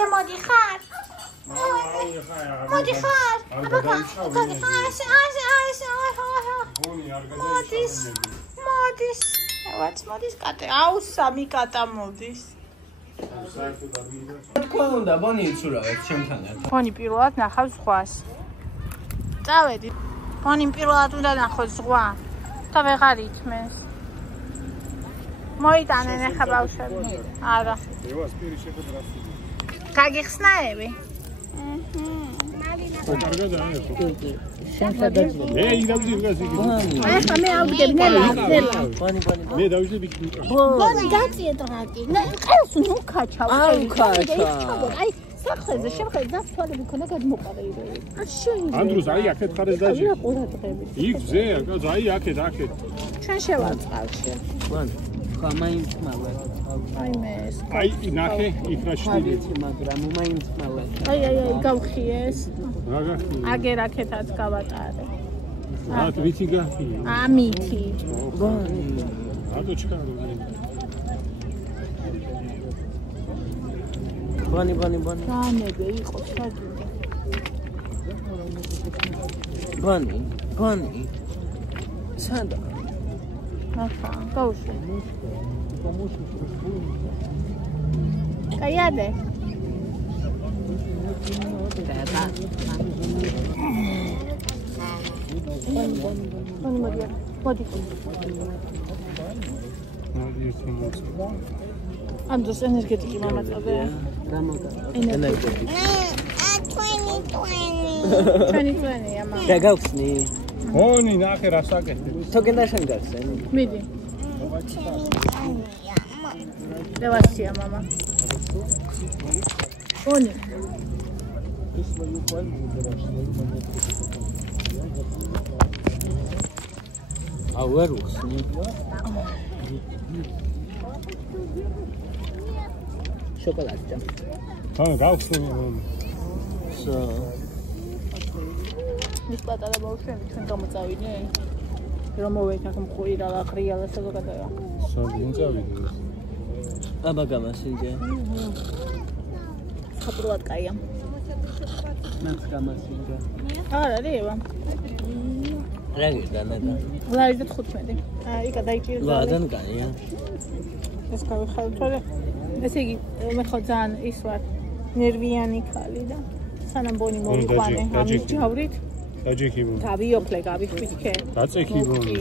შენ მოდი ხარ? მოდი ხარ? მოდის. მოდის კატე. აუ სამი კატა მოდის. თქო უნდა ბონი იცურავეთ ჩემთან ერთად. ბონი პირველად ნახავს ზღვას. წავედი. ბონი პირველად უნდა ნახოს ზღვა. და ვეღარ ითმეს. მოიტანენ ახლა ბავშვები. არა. გაგიხსნაები? მე ავგებ ნელა. მე დავიშვები. ბონი გაწიე ტრაკი. ყელს ნუ ქაჩავ. აუ ქაჩა. აი საფხეზე შემხედა თვალები ქონა გადმოყარეილი. ანდრუს აი აქეთ ხარ ეს დაჟე. ყურადღებით. იქ ზე, აი აქეთ. ჩვენ შევარწყავში. ბონი, ხა მაინც მალე. აი მეს. აი ნახე, იქ რა შტილი. მაგრამ მაინც მალე. აი გავხიეს. რა გახი? აგერ აქეთაც გავატარე. რა ვიცი გახი? ამითი. ბონი. რატო ჩქარო? ბონი. რამებე იყო შეგიდა. ბონი. სანდა. ახლა გავუშე. კაიადე. მოდი. ანდროს ენერგეტიკი მომაწოდე. ენერგეტიკი. 20 ამა. გაგავხსნი. ბონი ნახე რა საკეთებს. თუ გინდა შენ გახსენ. მიდი. დევასია მამა. ბონი. აუ არ უხსნი. შოკოლადჭა. გავხსნი. მის პატარა ბავშვები ჩვენ გამოწავიდნენ. რომ მოვექ მხურა რა ხრიალა საზოგადოება. სად წავიდი? აბა გამასინჯე. ხაბრულად კაია. მაც გამასინჯე. არა, რევა. რა გიდანადა? ლარი და 15. იკა დაიჭირდა. ლადან კაია. ეს გავიხარდა. ესე იგი მე ხო ძალიან ის ვარ ნერვიანი ხალი და სანამ ბონი მოვიყვანე ამის ჯავრით. დაჯექი ბონი. გავიოკლე, გავიხვითქე. დაწექი ბონი.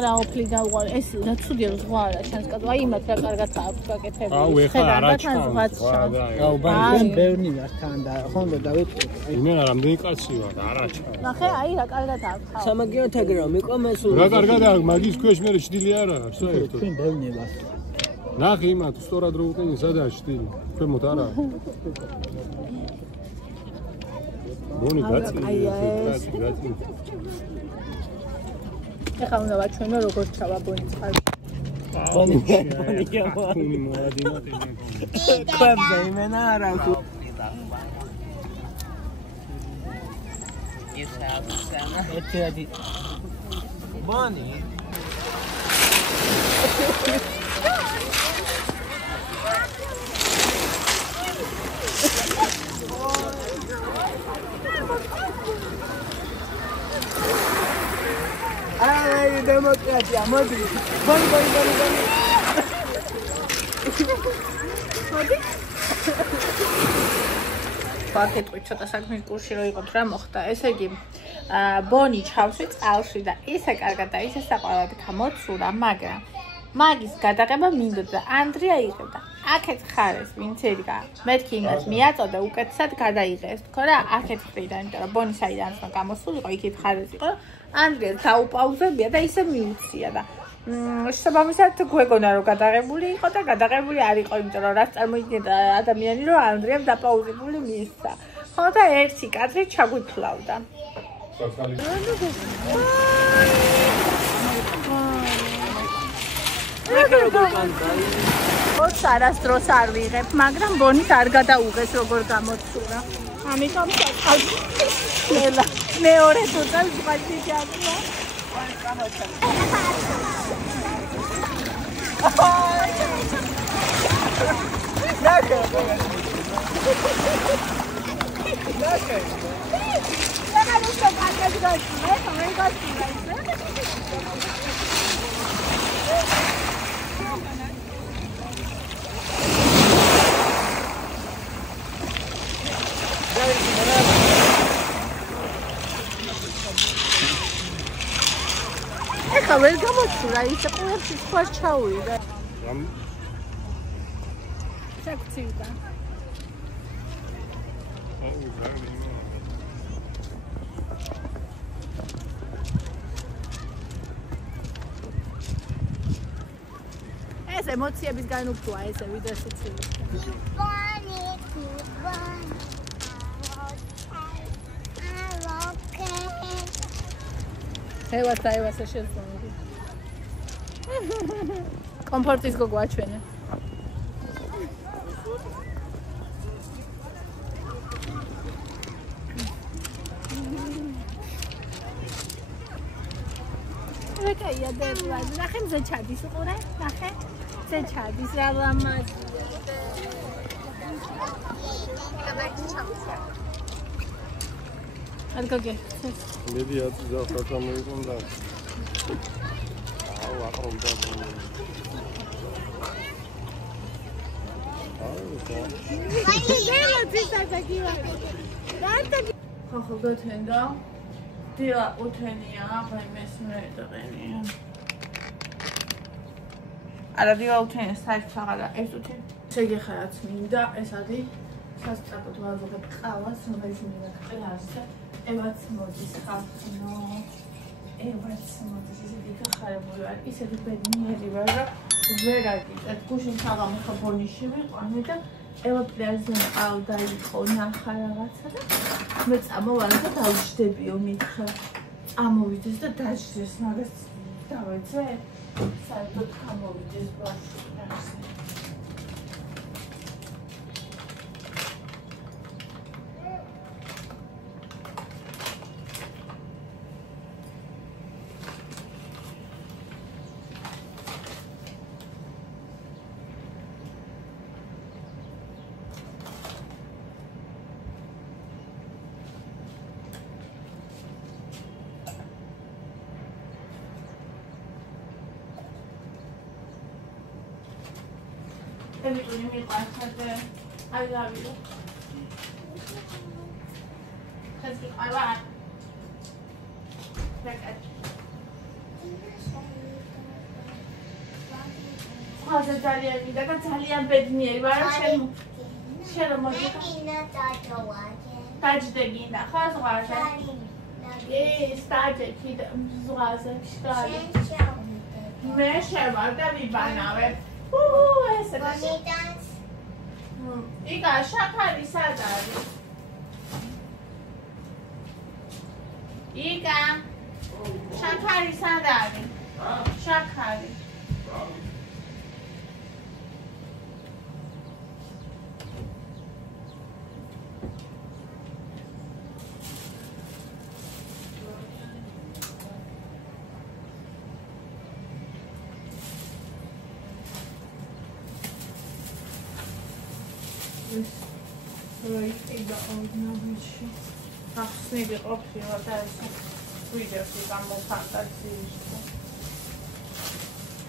9 ოფლი დავყარ. ეს რა ცუდია ზღვა არა ჩანს კაცო. აი იმათ რა კარგად აქვს გაკეთებული. აუ ეხლა არა ჩანს. აუ ბანკენ ბევრი ვარ თან და ხონდა დავიწყე. იმენა რამდენი კაცი ვარ, არა ჩანს. ნახე, აი რა კარგად აქვს. სამაგიო თაგრა მიყომეს რა კარგად აქვს, მაგის ქვეშ მე შტილი არა აქვს, საერთოდ. ჩვენ ბევრი ვარ. ნახე იმათ სწორად რო უყენი სადაა შტილი. ქვემოთ არა. ბონი გაწი. ეხლა უნდა ვაჩვენო როგორ ჩავა ბონი წყალში. ბონი მოადინოთ ეს. ქვებზე იმენა არა თუ. ერთი ბონი აი დემოკრატია მოდი ბონი ფაქტი ცოტა საქმის კურსი რო იყოთ რა მოხდა ესე იგი ბონი ჩავში წყალში და ისე კარგად და ისე საყვარლად გამოცურა მაგრამ მაგის გადაღება მინდოდა ანდრია იღებდა აქეთ ხარეს ვინც ერგა მეთქი იმას მიაწოდა უკეთესად გადაიღეს თქო რა აქეთ ხდიდა იმიტომ რომ ბონი საიდან გამოსულიყო იქით ხარეს იყო ანდრია დაუპაუზებია და ისე მიუცია და შესაბამისად გვეგონა რომ გადაღებული იყო და გადაღებული არ იყო იმიტომ რომ რაც წარმოიდგენდა ადამიანი რომ ანდრიამ დაპაუზებული მისცა ხო და ერთი კადრი ჩაგვიფლავდა ოც არასდროს არ ვიღებ, მაგრამ ბონით არ გადაუღეს როგორ გამოცურა. ამიტომ ნელა მეორე თუთა სპაიში ჯაგლა. ეხა ვერ გამოჩურა ის ყველაფერს სხვა ჩაუვიდა. საკცივდა. ეს ემოციების განუქმვა ესე ვიდეოს უცილებს. ევასა შეძლებდი. კომფორტის გოგო აჩვენე. ეკაია დერვა, ნახე მზე ჩადის უყურე, ნახე. ზე ჩადის რა ლამაზია. ალგოგე. მედი აწდა ხათამოიყონდა. აუ აყრომდა. ხახო გათენდა დილა უთენია ღემეს მედღენია არა დილა უთენია საერთოდ აღარა ეს უთენ შეგეხარაც მინდა ეს არის სასწრაფოდ ვაზრობ ყავას რომელიც მინდა ყლას ევაც მოდის ხალხნო ევაც მოდის ისეთი გახარებული ვარ ისეთი ბედნიერი ვარ რომ ვერ აგიტეთ გუშინ საღამო ხაბონიში ვიყვანე და ევა პლაჟზე ყავდაიყო ნახა რაღაცა და მე წამოვარ და დავჯდებიო მითხრა წამოვიდეს და დაჯდეს მაგას დავეცე საერთოდ გამოვიდეს ბავშვი Everybody me like that. I love you. That's what I like. Look at. How's it, Dalia? You got Dalia bed near. Where are you? Share a mother. Touch the gina. How's water? Yes, touch it. He's water. Measure what we banana. ეს მონიტანს იგა შაქარი სად არის იგა შაქარი სად არის შაქარი Right, ida odnawić. Ach, snijde opcję, teraz wyjdzie się tam o fantazji.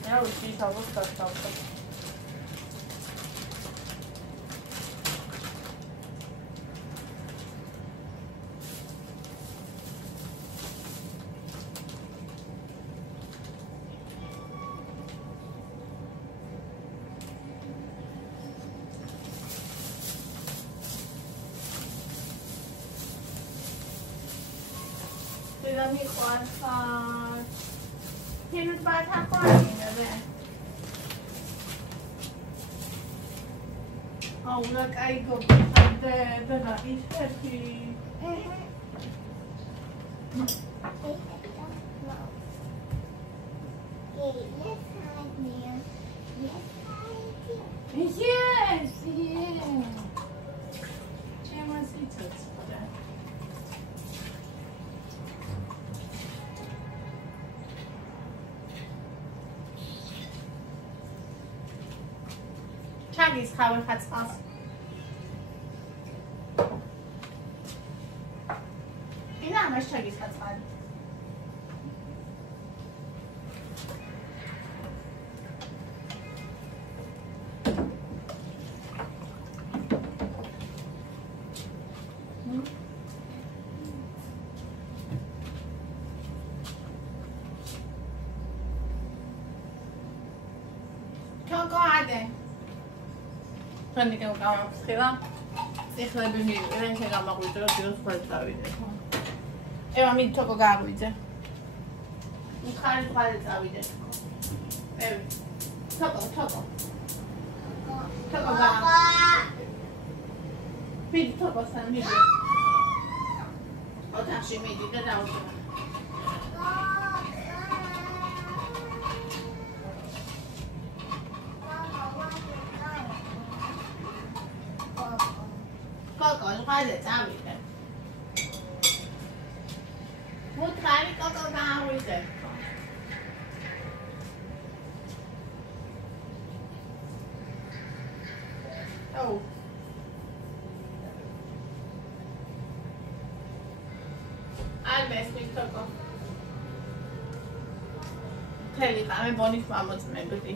Ja już i to wystarczał. Tidak mikir kan, hidup baca kau ini deh. Awalnya kayak gue ada benar istri. Yes, yes. Cuma sih cocok. Chagis, how it has us. შეგიძლია წყალი. Când că am scris, ეხლა ბინი რენ შეგამაღვიძე რომ ძილს ხვალ წავიდე. ევა მით თოკო გააღვიძე. უხარი ხვალ წავიდე. ევი. თოკო. თოკო გა. მიდი თოკო სან მიდი. ოთახში მიდი და დავუშვი. Coco, squadra, sabe? Vou trair Coco na rua. Oh. Al best with Coco. Tell it, I'm a bonus mammoth maybe.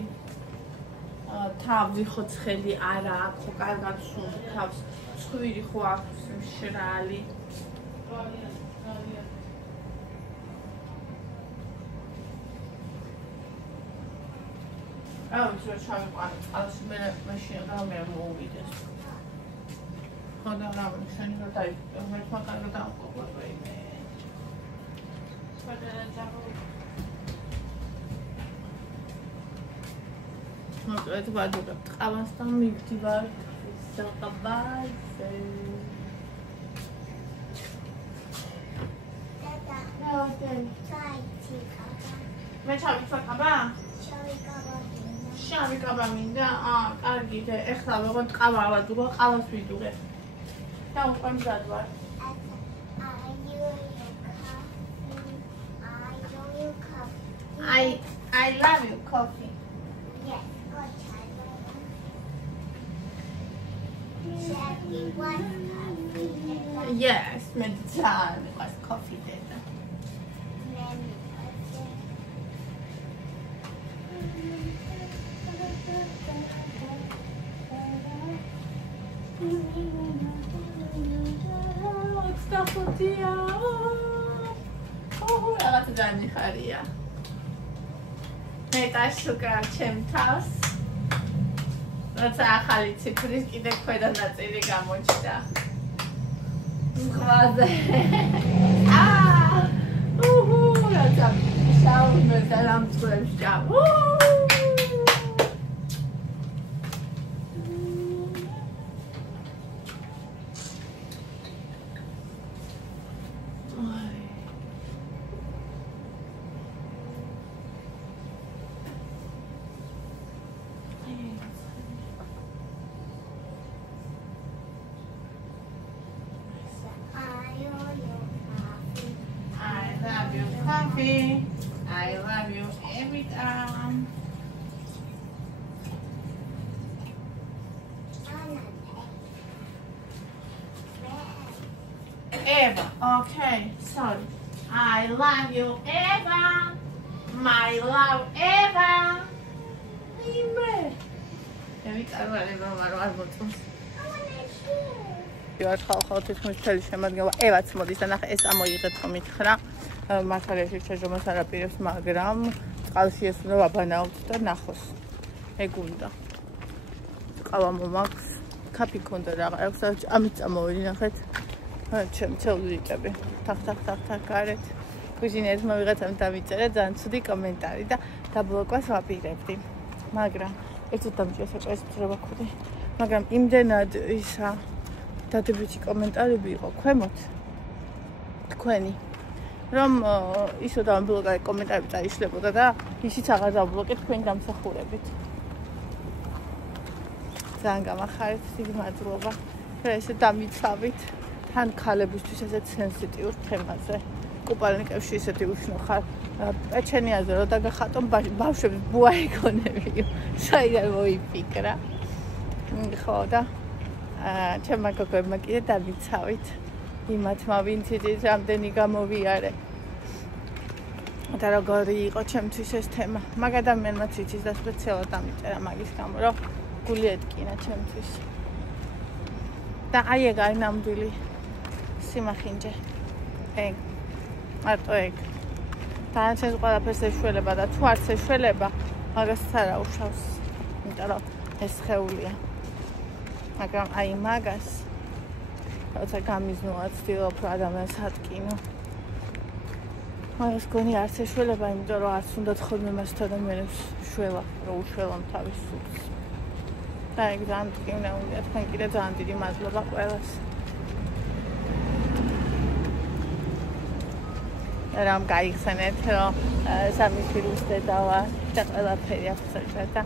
თავი ხო ცხელი არა აქვს, ხო კარგად სუნს თავს, ცხვირი ხო აქვს მშრალი. ვიცი რა ჩავიყვანე, წყალში მე მაშინ გამე მოვიდეს. ხო და რა შენი რა დაიწყო, მე თქვა კარგად დავყოფა ვინმე. სპეციალურად ჯაბო მოკლედ ვადობთ ყავასთან მივდივართ საყაბაზე. მე ჩავიწაკაბა? შავიკაბა მინდა? კარგი და ეხლა ვეღარ ყავა ავადუღო, ყავას ვიდუღე. და უკვე მზად ვარ. I love you coffee. Yes, medicine was coffee there. Stop it here. Oh, I got to done here. Make a sugar chemtrails. როცა ახალი ციფრის კიდე ქვედა ნაწილი გამოჩნდა. მღვაზე. რაცა შაუმე და ლამწუებს ჭამ. I love you every time. Eva, okay, sorry. I love you, Eva. My love, Eva. You're ხალხო თითქმის მთელი შემადგენლობა ევაც მოდის და ნახე ეს ამოიღეთ რომ მითხრა მართალია შეჯომას არ აპირებს მაგრამ წყალში ეს უნდა ვაბანაოთ და ნახოს ეგ უნდა ყავა მომაქვს კაფე ქონდა რაღაც ამით წამოვიდი ნახეთ ჩემ ცელულიტები თახ გარეთ კუჟინერს მოვიღეთ დავიწერე ძალიან ცუდი კომენტარი და დაბლოკას ვაპირებდი მაგრამ ერთად დამჭირეს ეს წრება ხუდი მაგრამ იმდენად ისა დადებითი კომენტარები იყო ქვემოთ თქვენი რომ ისო დამბლოკა კომენტარები წაიშლებოდა და ისიც აღარ დაბლოკეთ თქვენი დამსახურებით ძალიან გამახარეთ დიდი მადლობა რომ ესე დამიცავით თან ქალებისთვის ესეც სენსიტიურ თემაზე კუპალნიკებში ისეთი უშნო ხარ პეჩენიაზე რომ დაგახატონ ბავშვებს ბუა ეკონებიო საიდან მოიფიქრა ხო და ჩემმა გოგოებმა კიდე დამიცავით იმათმა ვინც იცის რამდენი გამოვიარე და როგორი იყო ჩემთვის ეს თემა მაგ ადამიანმაც იცის და სპეციალურად ამიწერა მაგის გამო რომ გული ეთკინა ჩემთვის და აი ეგ არის ნამდვილი სიმახინჯე ეგ მარტო ეგ თანაც ეს ყველაფერს ეშველება და თუ არც ეშველება მაგასაც არ აუშავს იმიტომ რომ ეს ხეულია მაგრამ აი მაგას როცა გამიზნულად ვცდილობ რომ ადამიანს ატკინო მაგას გონი არც ეშველება იმიტომ რომ არც უნდა თხოვნე მასთან ადამიანებს შველა რომ უშველო თავის სულს და ეგ ძალიან ტკივნეულია თქვენ კიდე ძალიან დიდი მადლობა ყველას რამ გაიხსენეთ რომ სამი ფილმის დედა ვარ და ყველაფერი აღწერდა და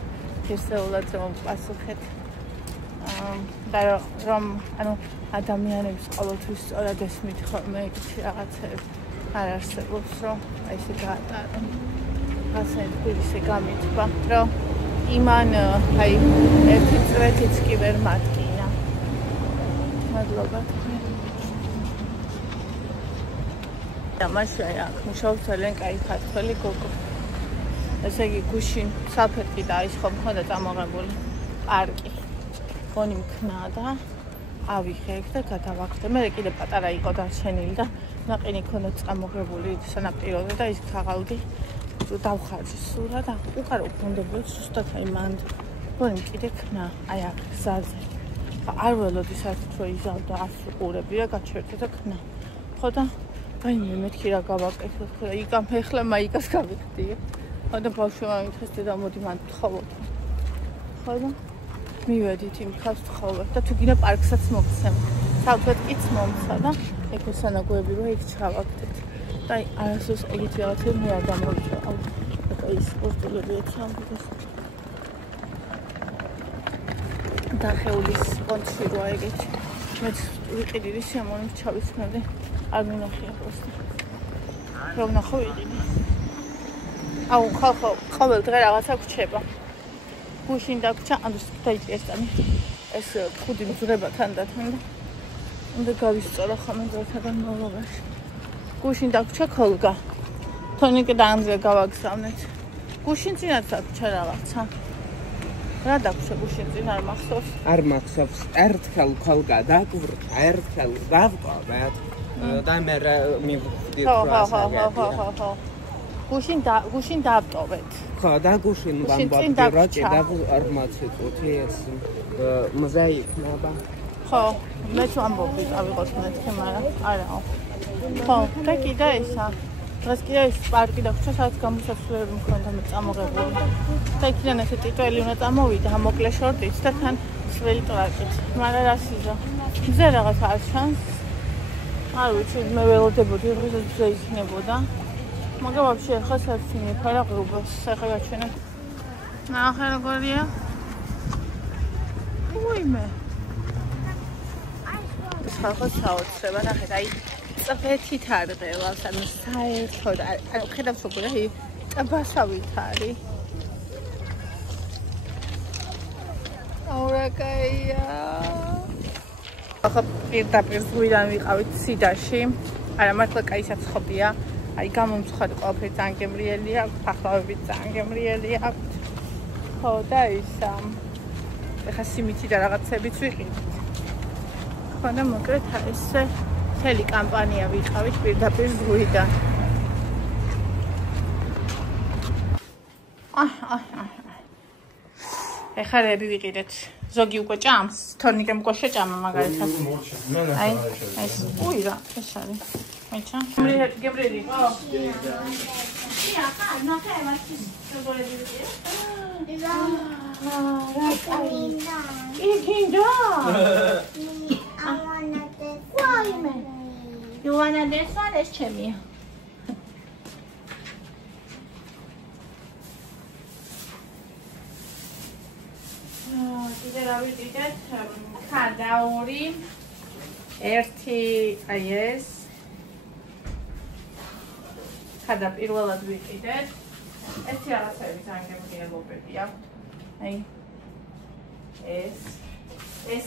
ღირსეულად რომ პასუხეთ და რომ ანუ ადამიანებს ყოველთვის სწორად ესმით ხოლმე ეგეთი რაღაცები არ არსებობს რომ აი ესე გაატარო ასეთ ისე გამიწვა რომ იმან აი ერთი წვეთიც კი ვერ მატკინა მადლობა დამაშია მუშაობს ძალიან კაი ქართველი გოგო ესე იგი გუშინ საფეთქი და ის ხომ ხონდა წამოღებული პარკი გონი მქნა და ავიღე და გადავახტე მე კიდე პატარა იყო დარჩენილი და ნაყინი ქონდა წამოღებული სანაპიროზე და ის ქაღალდი დავხარჯე სურა და უყარო ფონდებოდ ზუსტად აი მანდ გონი კიდე ქნა აი აქ გზაზე არ ველოდი საერთოდ რომ იზავდა ასრულებია გაჩერდა და ქნა ხო და აი მე მეთქი რა გავაკეთო ხო და იკამ ეხლა მაიკას გავიხდიე ხო და ბავშვმა მითხეს და მოდი მან თხოვოთ ხო და მივედით იმ ხავს თხოვოთ და თუ გინდა პარკსაც მოგცემ საერთოდ კიც მომცა და ეკო სანაგოები რომ იქ ჩავაგდეთ და აი არასოს ეგეთი რაღაცები მე არ გამოვიდა აუ ეკა ის პოსტულები ეცამდეს და ხეულის კონცი რო ეგეთი მე ვიყიდი შემონი ჩავისმევდი არ მინახია просто რომ ნახო ვიყიდი აუ ხო ყოველ დღე რაღაცა გვჩება გუშინ დაგვრჩა ანუ დაიჭესტანი ეს ხუდი მძვრება თანდათან და უნდა გავისწორო ხოლმე დროთაგან მოლობაში გუშინ დაგვრჩა ქოლგა თონიკე დაამზა გავაგზავნეთ გუშინ წინაც დაგვრჩა რაღაცა რა დაგვრჩა გუშინ წინ არ მახსოვს არ მახსოვს ერთხელ ქოლგა დაგვრჩა ერთხელ გავყავეთ და მე მივხვდი ხო გუშინ დავტოვეთ ხო და გუშინ ვამბობდი რა ჭირდა არ მაცეწოთი ეს მუზეი იქნება ხო მე თუ ამბობდი ავიღოთ მეთქე მაგრამ არაო ხო და კიდე ისა დღეს კიდე ის პარკი დაგვრჩა სადაც გამოსასვლელები მქონდა მე წამოღებული და იქიდან ესე ტიტველი უნდა წამოვიდა მოკლე შორტიც და თან სველი ტრაკით მაგრამ რა სიზო მზე რაღაც არ ჩანს არ ვიცი მე ველოდებოდი დღესაც მზე იქნებოდა მაგრამ вообще ახლა საერთოდ ფარა ღრუბელს ახლა გაჩვენა ნახე როგორია უიმე ეს ხალხო საოცრება ნახეთ აი წვეთით არღელავს ანუ საერთოდ ანუ ხედავს როგორ აი ტბასავით არის აურაკაია ახლა პირდაპირ ზღვიდან ვიყავით სიდაში არა მართლა კაი საცხობია აი გამომცხარი ყველაფერი ძალიან გემრიელია ფახლავები ძალიან გემრიელი აქვს ხო და ის ეხა სიმითი და რაღაცებიც ვიყიდით ხო და მოკლედ ესე მთელი კამპანია ვიყავით პირდაპირ ზღვიდან ეხა რები ვიყიდეთ ზოგი უკვე ჭამს თორნიკემ უკვე შეჭამა მაგალითად აი ეს უი რა ეს არის მეჩა გემრიელი ხო ია ხა ნახე მაშინ როგორი ვიყიდე რა კაინდა იქინდა ვაიმე you wanna this one ეს ჩემია კიდე რა ვიყიდეთ ხადა ორი ერთი აი ეს ხადა პირველად ვიყიდეთ ეს რაღაცები ძალიან გემრიელობებია აი ეს ეს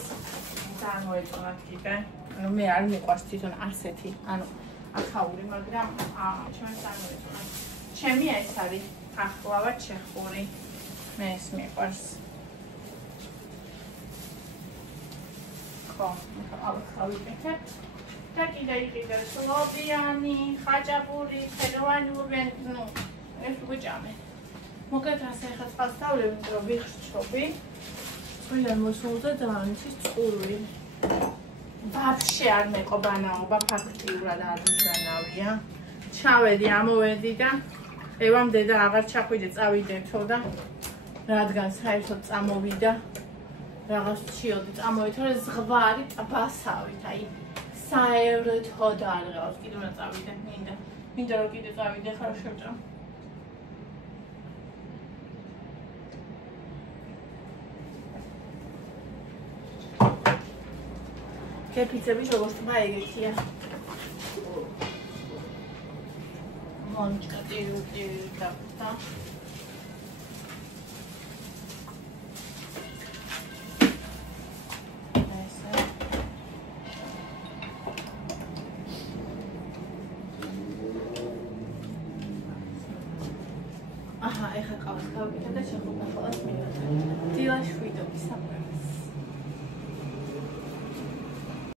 ძალიან მოეწონათ კიდე. ანუ მე არ მიყვარს თვითონ ასეთი, ანუ ახაური, მაგრამ ჩემს ძალიან მოეწონათ. ჩემი ეს არის ახლავად ჩეხური. მე ეს მიყვარს. ხო, ავიკეთებ. და კიდე იყიდე სლობიანი, ხაჭაპური, ფეროვანური, ნუ ეს გვიჭამე. მოკლედ ასე ხა წყალსწავლები, რომ ვიხრჩობი. წვიდან მოსულდა ძალიან ის წყურვი. ვაფშე არ მეყო ბანაობა, ფაქტიურად არ მიგანავია. ჩავედი, ამოვედი და ევამ დედა აღარ ჩახვიდე, წავიდეთო და რადგან საერთოდ წამოვიდა. რაღაც ჩიოდი წამოვიდა, რომ ზღვარი ტბასავით, აი საერთოდ არ ღავს, კიდევ რა წავიდე, მინდა რომ კიდე წავიდე, ხარ შევჭამ. კეფიცები როგორც თქმა ეგეთია. მონჭა ტიუტი და აჰა, ეხა ყავს გავაკეთე და შეხუთა ხოლმე მივიდა. დილა 7-ი საყურებს.